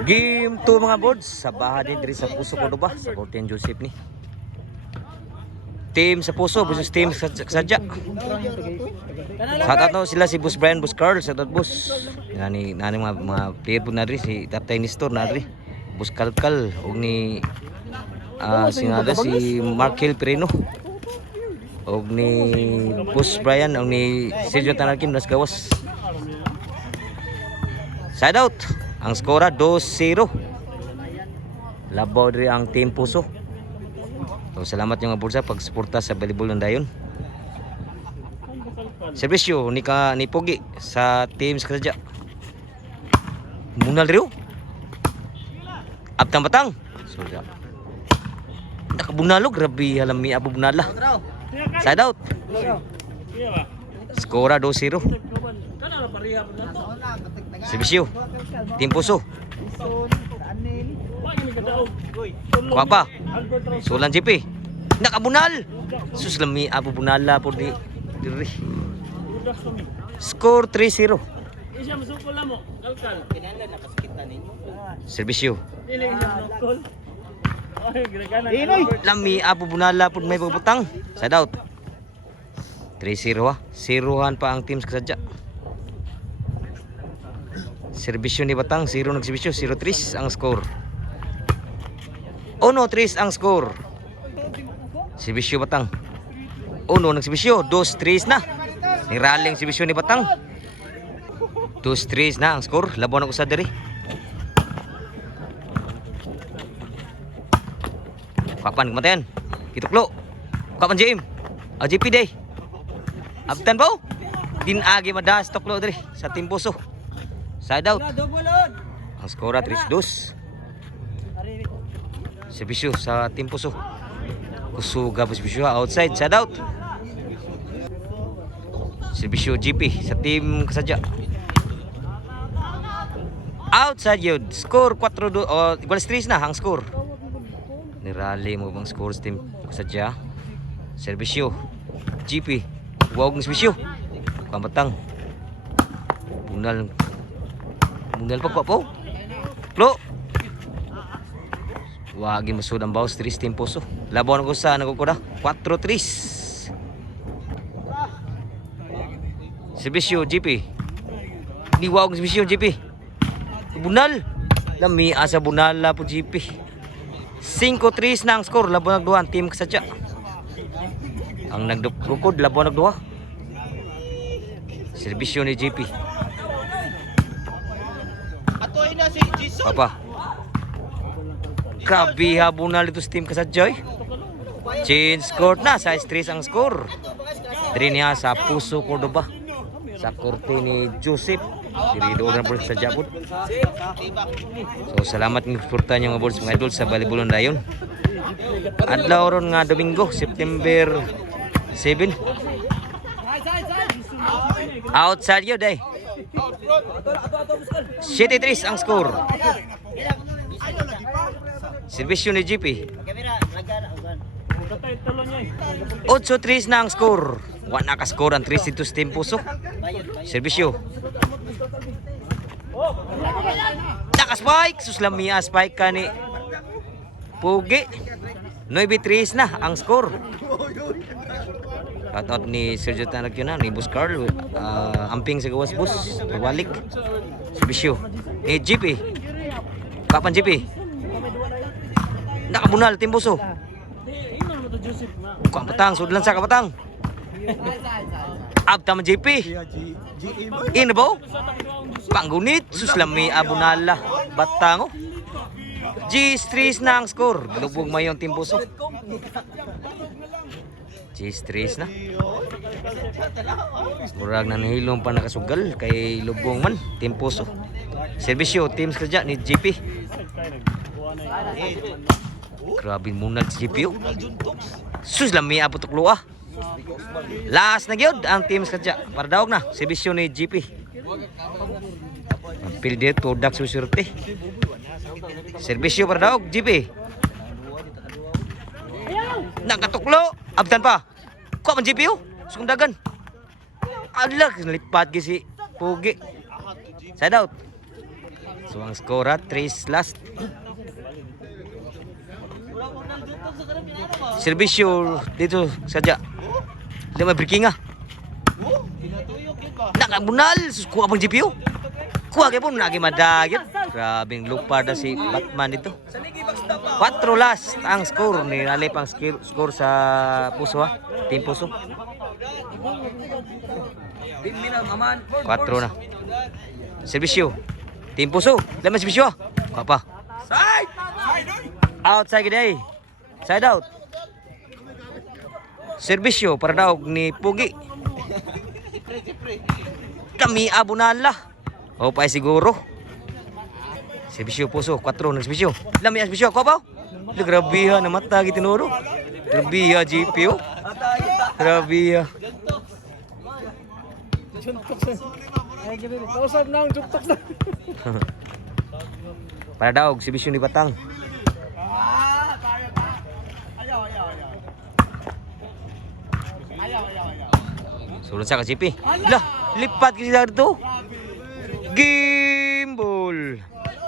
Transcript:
Game 2 mga boards. Sa baha din diri sa Puso Cordoba. Sa Corten Joseph ni. Team sa Puso versus team sa Sadya. Sa tato sila si Boss Brian, Boss Carl, sa tato Boss. Nani mga player po na diri si Tatay Nestor na diri. Boss Kalkal og ni sinada si Markel Perino. Og ni Boss Brian og ni Sergio Tanarkin nas gawas. Side out. Ang skora 2-0. Labaw diri ang Team Puso. So, salamat yung mga bulsa pagsuporta sa volleyball ng dayon. Servisyo ni Pogi sa Team Sadya. Munal riyo. Abtang batang. So, nakabunalo grabe halami abo bunala. Side out. Skora 2-0. Servisyo Team Puso. Kuha pa Sulan JP. Nakabunal. Suslami abo bunala po di diri. Score 3-0. Servisyo lami abo bunala po may pagbutang. Side out. 3-0 ha. Siruhan pa ang team sa Sadya. Servisyo ni Batang, 0 nagservisyo, 0-3 ang score. 1-3 ang score. Servisyo Batang. 1 nagservisyo, 2-3 na. Niraling servisyo ni Batang. 2-3 na ang score. Labaw na usad diri. Kapan kematian? Kituklo. Kapan JM? JP day. Abtan po. Din agi madas toklo diri sa Team Puso. Side out. Ang skora 3-2. Servisyo sa Team Puso. Kusuga po servisyo outside. Side out. Servisyo GP sa Team Sadya. Outside yun. Score 4-2. Igual 3 na ang score. Nirali mo bang score sa Team Sadya. Servisyo GP. Huwag ng servisyo. Kamatang. Bunal pa po. Klo. Wagi masud ang bawas 3 Team Puso. Labaw ko sa nagkukuda 4-3. Servisyo GP. Ni wag servisyo GP. Bunal. Lami asa bunala po GP. 5-3 na ang score. Labaw nagduhan Team Sadya. Ang nagdukod labaw nagduha. Servisyo ni GP. Papa. Grabe habunal ito sa Team Sadya. Change score na. Size 3 ang score. Diri niya sa Puso Cordoba. Sa korte ni Joseph. Diri doon na po sa Sadya po. So salamat ng suporta niyo mga boys mga idol sa volleyball ng dayon. Adlaw ron nga Domingo, September 7. Outside yun day. 7-3 ang score. Servisyo ni GP. 8-3 na ang score. Wala naka-score ang 3-2 Team Puso. Servisyo. Naka-spike. Suslamia spike ka ni Pugi. 9-3 na ang score. Shoutout ni Sergio Tanarkin na, ni Boss Carl. Amping sa gawas boss. Pagbalik. Servisyo. Ni GP. Kapan GP? Nakabunal Team Puso. Kapatang, sudlan sa kapatang. Abta man GP. Ino ba? Panggunit. Suslami abunala. Batango. G3 na ang score. Lubog mayon Team Puso. G3 na. Murag na nahilong pa nakasugal kay lubong man Team Puso. Servisyo Team Sadya ni GP. Grabe muna si GP. Sus lami abot tuklo ah. Last na gyud ang Team Sadya. Para daog na servisyo ni GP. Pilde to dak susurte. Servisyo para daog GP. Nakatuklo. Abtan pa. Kuha man GP. Sundagan. Adlag nalipat gi si Pugi. Side out. So ang score 3 last. Servisyo dito sadya. Lima breaking ah. Nakabunal, kuha pang GPU. Kuha kayo po, nagimadagit. Grabing lupad na si Batman dito. 4 last ang score. Nilali pang score sa Puso ha. Team Puso. 4 na. Servisyo. Team Puso. Laman servisyo. Kuha pa. Outside gede. Side out. Servisyo para daw ni Pugi. Kami abunala. O pa siguro. Servisyo Puso, 4 ng servisyo. Lami ang servisyo, ko ba? Grabe ha, namata gitinuro. Grabe ha, GPU. Grabe ha. Para daw, servisyo ni Batang. Sulod sa kasipi. Lah, lipat kasi dito. Gimbal.